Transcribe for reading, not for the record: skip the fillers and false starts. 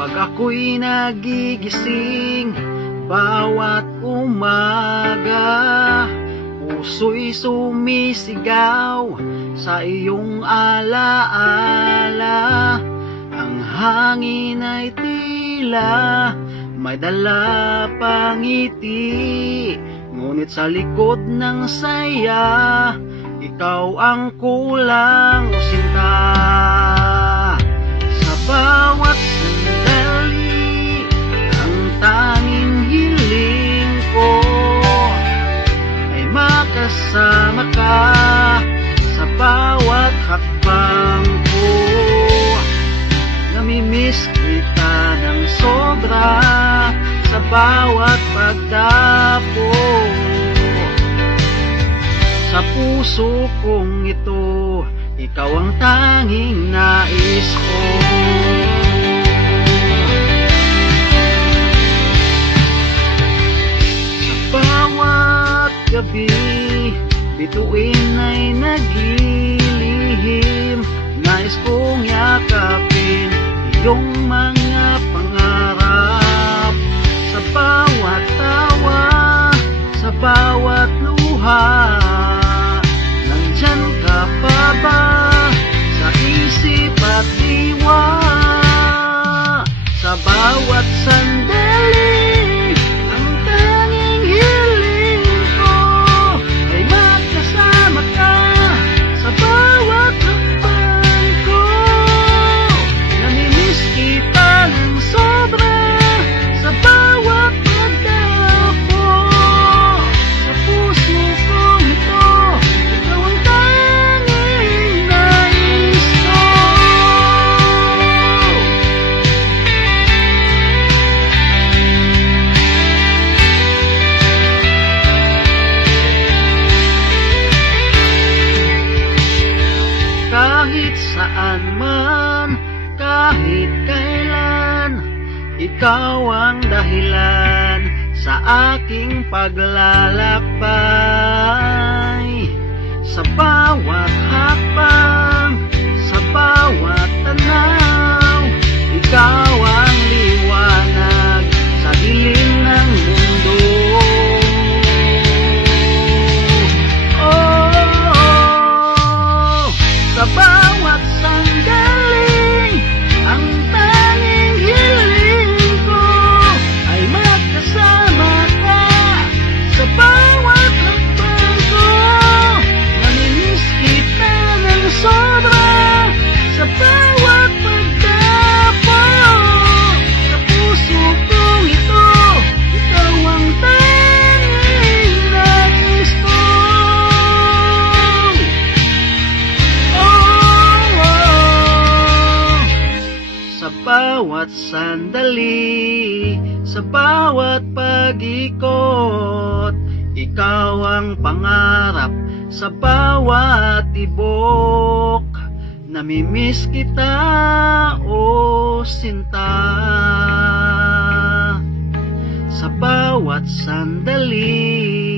Pag ako'y nagigising bawat umaga, puso'y sumisigaw sa iyong alaala. Ang hangin ay tila may dala pang ngiti, ngunit sa likod ng saya, ikaw ang kulang o sinta. Sa bawat sandali, ang tanging hiling ko ay makasama ka sa bawat hakbang ko. Namimiss kita ng sobra sa bawat pagdapo. Sa puso kong ito, ikaw ang tanging nais ko. Sa bawat gabi, bituin ay naglilihim. Nais kong yakapin iyong mga pangarap. Sa bawat tawa, sa bawat luha, nandyan ka pa ba sa isip at diwa? Sa bawat sandali, ang tanging hiling ko ay magkasama ka sa bawat hakbang ko. Namimiss kita ng sobra sa bawat pagdapo. Sa puso kong ito, ikaw ang tanging nais ko. Kahit saan man, kahit kailan, ikaw ang dahilan sa aking paglalakbay. Sa bawat hakbang, sa bawat tanaw, ikaw ang liwanag sa dilim ng mundo. Oh, sa bawat sandali, ang tanging hiling ko ay magkasama ka sa bawat hakbang ko. Namimiss kita ng sobra sa bawat pagdapo. Sa puso kong ito, ikaw ang tanging nais ko. Sa bawat sandali, sa bawat pag-ikot, ikaw ang pangarap sa bawat tibok. Namimiss kita, o sinta. Sa bawat sandali,